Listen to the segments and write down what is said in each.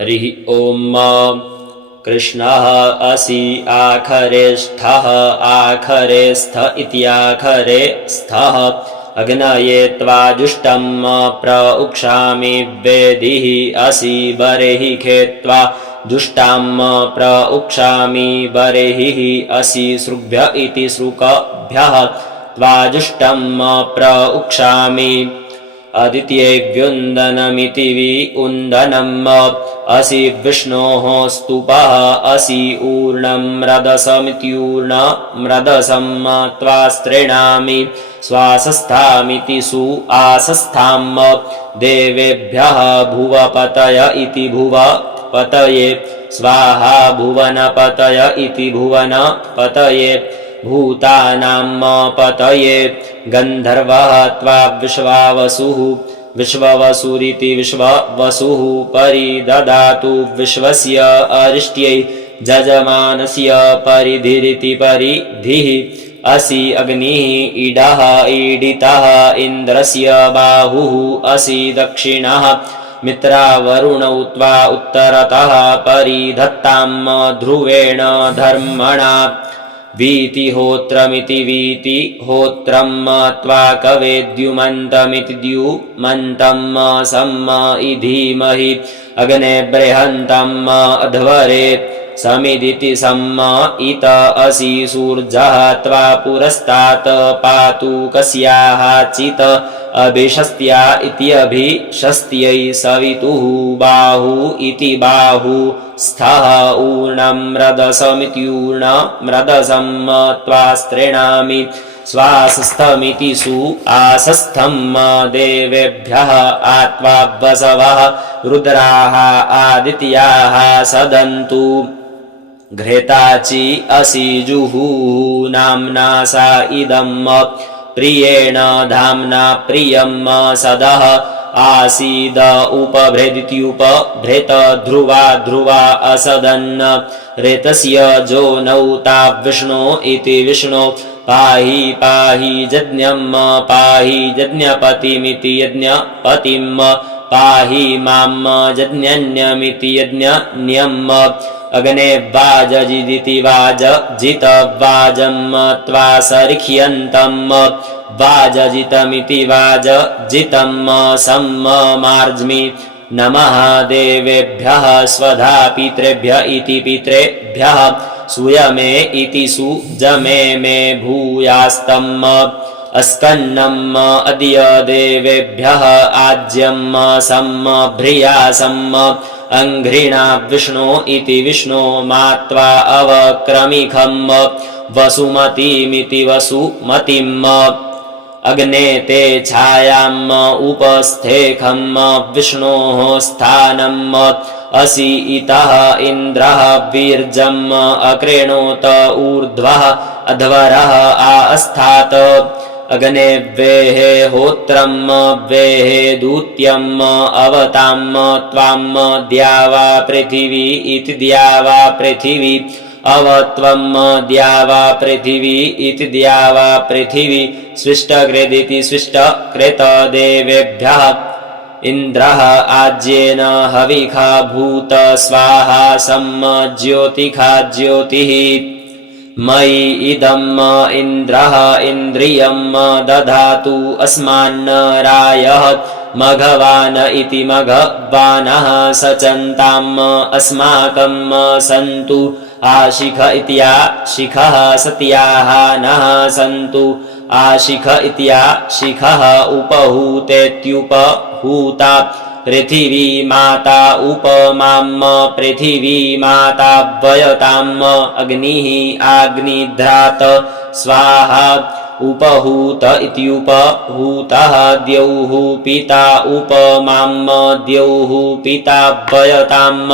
हरिः ॐ। कृष्णः असि आखरे स्थः आखरे स्थ इत्याखरे स्थः अग्नये त्वाजुष्टं प्र उक्षामि वेदिः असि बर्हिः खेत्वा जुष्टां प्र उक्षामि बर्हिः असि सृग्भ्य इति सृकभ्यः त्वाजुष्टं प्र उक्षामि अदित्येऽव्युन्दनमिति वि उन्दनम् असि विष्णोः स्तुपः असि ऊर्णं रदसमित्यूर्णमृदसं त्वा स्त्रीणामि स्वासस्थामिति सु आसस्थां देवेभ्यः भुवपतय इति भुवपतये स्वाहा भुवनपतय इति भुवनपतये भूतानां पतये गन्धर्वः त्वा विश्वावसुः विश्ववसुरिति विश्ववसुः परिददातु विश्वस्य अरिष्ट्यै जजमानस्य परिधिरिति परिधिः असि अग्निः ईडः ईडितः इन्द्रस्य बाहुः असि दक्षिणः मित्रावरुणौ त्वा उत्तरतः परिधत्तां ध्रुवेण धर्मणा वीतिहोत्रमिति वीतिहोत्रं त्वा कवेद्युमन्तमिति द्युमन्तं सम्म इधीमहि अग्ने बृहन्तम् अध्वरे समिदिति सम्म इत असि सूर्यः त्वा पुरस्तात् पातु कस्याः चित् अभिशस्त्या इत्यभिशस्त्यै सवितुः बाहु इति बाहु स्थः ऊर्णं रदसमित्यूर्णमृदसं त्वा स्त्रीणामि स्वासस्थमिति सु आसस्थं देवेभ्यः आत्वा वसवः रुद्राः आदित्याः सदन्तु घृताचि असि जुहुः नाम्ना सा इदं प्रियेण धाम्ना प्रियं सदः आसीद उपभृदित्युपभृत ध्रुवा ध्रुवा असदन्न ऋतस्य जो नौ ता विष्णो इति विष्णो पाहि पाहि यज्ञं पाहि यज्ञपतिमिति यज्ञपतिं पाहि मां यज्ञन्यमिति यज्ञन्यम् अग्ने वाजजिदिति वाजजित वाजं त्वा सर्क्ष्यन्तं वाजजितमिति वाजजितं सम्मार्ज्मि नमः देवेभ्यः स्वधा पितृभ्य इति पितृभ्यः सुयमे इति सुजमे मे भूयास्तम् अस्कन्नम् अद्य देवेभ्यः आज्यं सम्भ्रियासम् अङ्घ्रिणा विष्णो इति विष्णो मात्वा अवक्रमिखम् वसुमतीमिति वसुमतिम् अग्ने ते छायाम् उपस्थेखम् विष्णोः स्थानम् असि इतः इन्द्रः वीर्जम् अकृणोत ऊर्ध्वः अध्वरः आस्थात् अग्ने वेहे होत्रं वेहे दूत्यम् अवतां त्वां द्यावा पृथिवी इति द्यावा पृथिवी अवत्वं द्यावा पृथिवी इति द्यावा पृथिवी स्विष्टकृदिति स्विष्टकृत देवेभ्यः इन्द्रः आज्येन हविखा भूत स्वाहा सम्म ज्योतिखा ज्योतिः मयि इदम् इन्द्रः इन्द्रियं दधातु अस्मान् रायः मघवान इति मघवानः सचन्ताम् अस्माकं सन्तु आशिख इत्याशिखः सत्याः नः सन्तु आशिख इत्याशिखः उपहूतेत्युपहूता पृथिवी माता उपमाम् पृथिवी माता वयताम् अग्निः आग्निध्रात स्वाहा उपहूत इत्युपहूतः द्यौः पिता उपमाम् द्यौः पिता वयताम्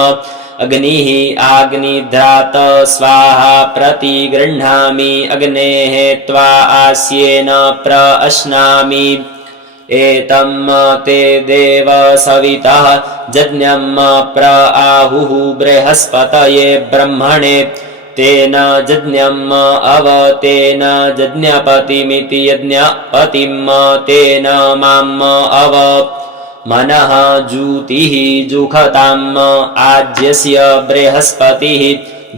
अग्निः आग्निध्रात स्वाहा प्रतिगृह्णामि अग्नेः त्वा आस्येन प्रअश्नामि एतं ते देव सवितः यज्ञं प्र आहुः बृहस्पतये ब्रह्मणे तेन यज्ञम् अवतेन यज्ञपतिमिति यज्ञपतिं तेन माम् अव मनः जूतिः जुखताम् आज्यस्य बृहस्पतिः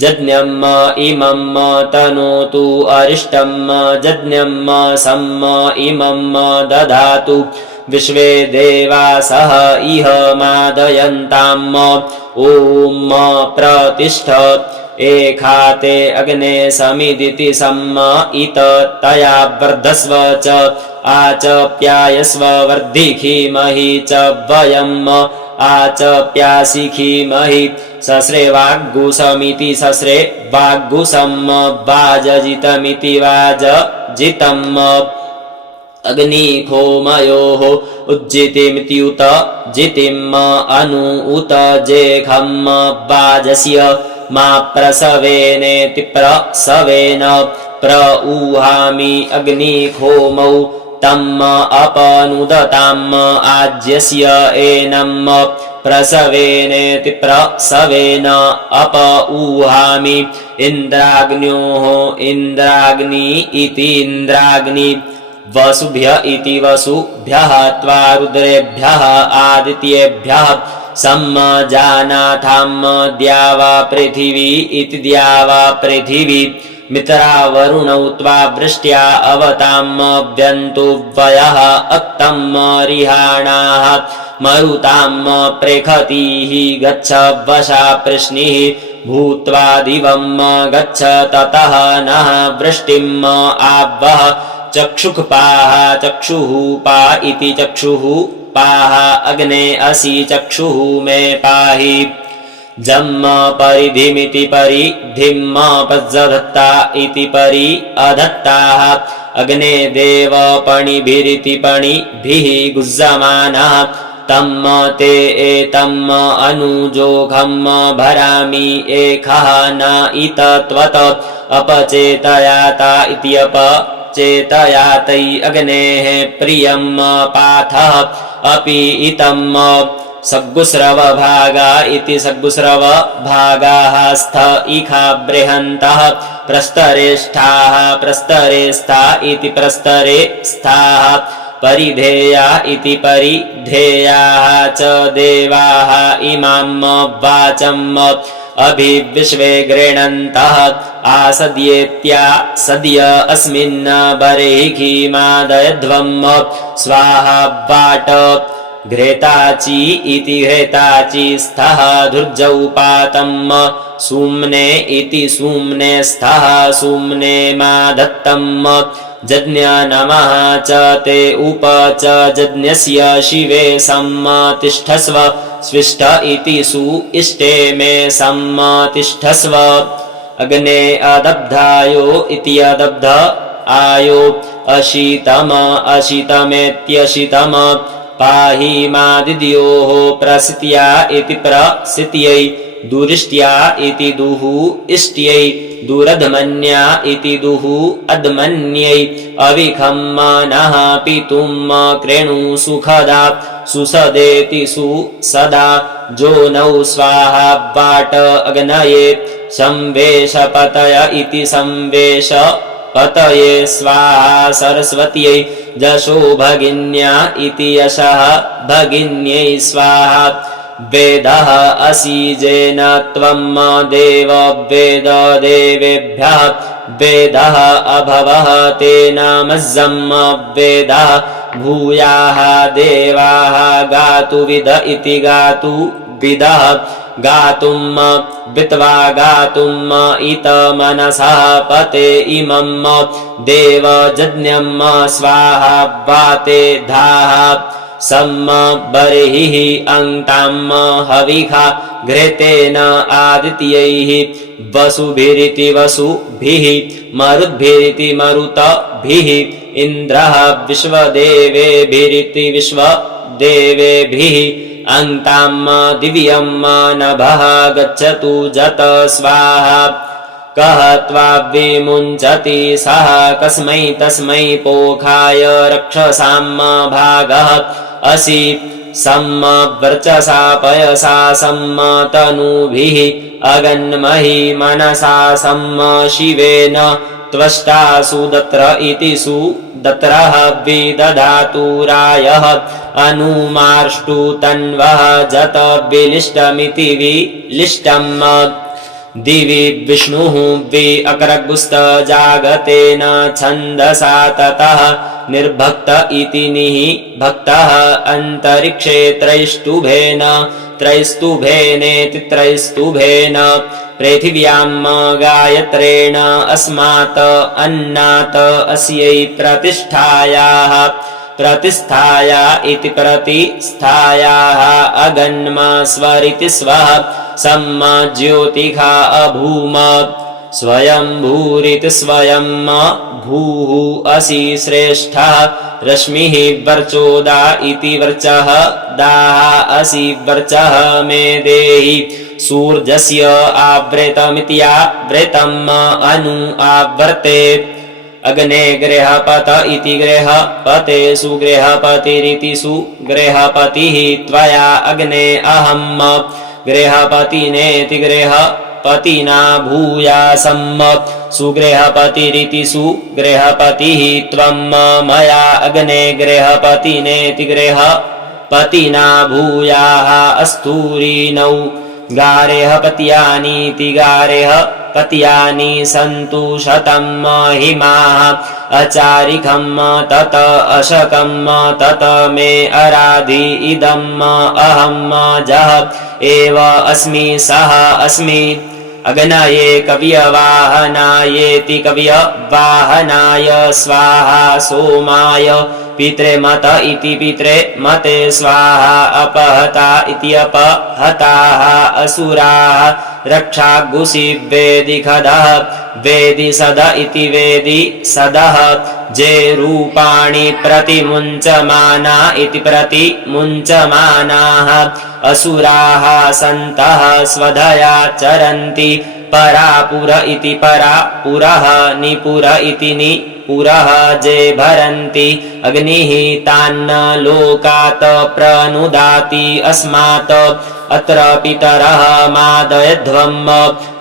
जज्ञम् इमम् तनोतु अरिष्टम् जज्ञम् सम्म इमम् दधातु विश्वे देवासः इह मादयन्ताम् ॐ प्रतिष्ठ एखाते अग्ने समिदिति सम्म इत तया वर्धस्व च आचप्यायस्व वर्धिखीमहि च वयम् आचप्यासिखीमहि सस्रे वाग्गुसमिति सस्रे वाग्गुसम् वाजजितमिति वाजजितम् अग्निहोमयोः उज्जितिमिति उत जितिम् अनु उत जेखम् वाजस्य मा प्रसवेनेति प्रसवेन प्रऊहामि अग्निहोमौ तम् अपनुदताम् आज्यस्य एनम् प्रसवेनेति प्रसवेन अपऊहामि इन्द्राग्न्योः इन्द्राग्नि इति इन्द्राग्नि वसुभ्य इति वसुभ्यः त्वा रुद्रेभ्यः आदित्येभ्यः सम्जानाथाम् द्यावा पृथिवी इति द्यावा पृथिवी मित्रा वरुणौ त्वा वृष्ट्या अवताम् व्यन्तु वयः अक्तम् रिहाणाः मरुताम् प्रेखतीः गच्छ वशा प्रश्निः भूत्वा दिवम् गच्छ ततः नः वृष्टिम् आवह चक्षुःपाः चक्षुः पा इति चक्षुः पाः अग्ने असि चक्षुः मे पाहि जम्म परिधिमिति परिधिम् पज्जधत्ता इति परि अधत्ताः अग्ने देव पणिभिरिति पणिभिः गुज्जमानः तम् ते एतम् अनुजोघम् भरामि एखः न इत त्वत् अपचेतयाता इति अपचेतयातै अग्नेः प्रियम् पाथः अपि इतम् सग्गुस्रवभागा इति सग्गुस्रवभागाः स्थ इखा बृहन्तः प्रस्तरेष्ठाः प्रस्तरेस्था इति प्रस्तरेस्थाः परिधेया इति परिधेयाः च देवाः इमाम् वाचम् अभिविश्वे गृह्णन्तः आसद्येत्या सद्य अस्मिन् बर्हिखीमादयध्वम् स्वाहा वाट घृताची इति घृताची स्थः धुर्जौ पातम् सूम्ने इति सूम्ने स्थः सूम्ने माधत्तम् जज्ञ नमः च ते उप च जज्ञस्य शिवे सम्मतिष्ठस्व स्विष्ट इति सु इष्टे मे सम्मतिष्ठस्व अग्ने अदब्धायो इति अदब्ध आयो अशीतम अशीतमेत्यशीतम पाहि मादिद्योः प्रसित्या इति प्रसित्यै दुरिष्ट्या इति दुः इष्ट्यै दुरधमन्या इति दुः अधमन्यै अविखम्मानः पितुम् क्रेणु सुखदा सुसदेति सुसदा जो नौ स्वाहा वाट अग्नये संवेशपतय इति संवेश पतये स्वाहा सरस्वत्यै जशो भगिन्या इति यशः भगिन्यै स्वाहा वेदः असीजेन त्वम् देव वेद देवेभ्यः वेदः अभवः तेन मज्जम् वेदः भूयाः देवाः गातुविद इति गातुविदः गातुम् वित्वा गातुम् इत मनसः पते इमम् देव जज्ञम् स्वाहा वाते धाः सम्म बर्हिः अङ्क्ताम् हविखा घृतेन आदित्यैः वसुभिरिति वसुभिः मरुद्भिरिति मरुतभिः इन्द्रः विश्वदेवेभिरिति विश्वदेवेभिः अङ्क्ताम् दिव्यम् नभः गच्छतु जत स्वाहा कः त्वाविमुञ्चति सः कस्मै तस्मै पोखाय रक्षसाम् भागः असि सम्म वर्चसा पयसा सम्म तनूभिः अगन्महि मनसा सम्म शिवेन त्वष्टा सुदत्र इति सुदत्रः विदधातु रायः अनुमार्ष्टु तन्वः जत विलिष्टमिति विलिष्टम् दिवि विष्णुः वि अकरगुस्त जागतेन छन्दसा ततः निर्भक्त इति निभक्तः अन्तरिक्षे त्रैष्टुभेन त्रैस्तुभेनेति त्रैस्तुभेन पृथिव्यां गायत्रेण अस्मात् अन्नात् अस्यै प्रतिष्ठायाः प्रतिष्ठाया इति प्रतिष्ठायाः अगन्म स्वरिति स्वः सम्मा ज्योतिषा अभूम स्वयंभूरिति स्वयं भूः असि श्रेष्ठः रश्मिः वर्चोदा इति वर्चः दाः असि वर्चः मे देहि सूर्यस्य आवृतमित्यावृतम् अनु आवर्ते अग्ने गृहपत इति गृहपते सुगृहपतिरिति सुगृहपतिः त्वया अग्ने अहं गृहपतिनेति गृहपतिना भूयासम् सुगृहपतिरिति सुगृहपतिः त्वं मया अग्ने गृहपतिनेति गृहपतिना भूयाः अस्तूरिणौ गारेह पत्यानीति गारेह पत्यानि सन्तु शतं महिमाः अचारिकं तत अशकं तत मे अराधि इदम् अहं जः एव अस्मि सः अस्मि अग्नये कव्यवाहनायेति कव्यवाहनाय स्वाहा सोमाय पित्रे मत इति पित्रे मते स्वाहा अपहता इति अपहताः असुराः रक्षागुषि वेदि खदः वेदि सद इति वेदि सदः जे रूपाणि प्रतिमुञ्चमाना इति प्रतिमुञ्चमानाः असुराः सन्तः स्वधया चरन्ति परापुर इति परापुरः निपुर इति निपुरः जे भरन्ति अग्निः तान्न लोकात् प्रनुदाति अस्मात् अत्र पितरः मादयध्वम्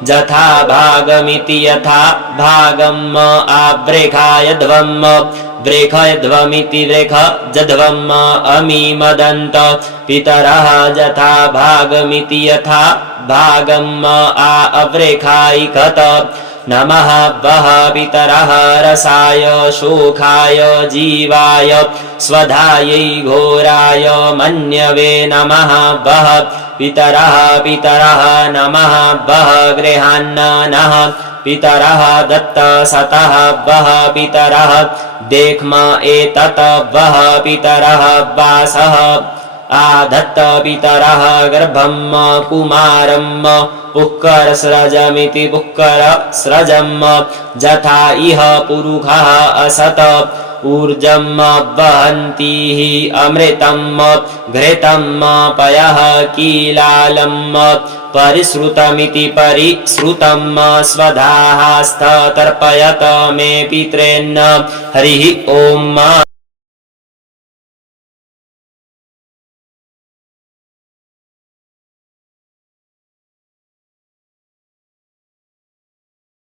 जथा भागमिति यथा भागम् आवृखायध्वम् वृखयध्वमिति वृखजध्वम् अमीमदन्त पितरः जथा भागमिति यथा भागम् अवृखायिकत नमः वः पितरः रसाय शोकाय जीवाय स्वधायै घोराय मन्यवे नमः वः पितरः पितरः नमः वः गृहान्नः पितरः दत्त सतः वः पितरः देखम एतत् वः पितरः वासः आधत्त पितरः गर्भं कुमारं पुक्करस्रजमिति पुक्करस्रजम् जथा इह पुरुषः असत ऊर्जं वहन्तीः अमृतं घृतं पयः कीलालं परिश्रुतमिति परिश्रुतं स्वधाः स्तर्पयत मे पित्रेन्न हरिः ओम्।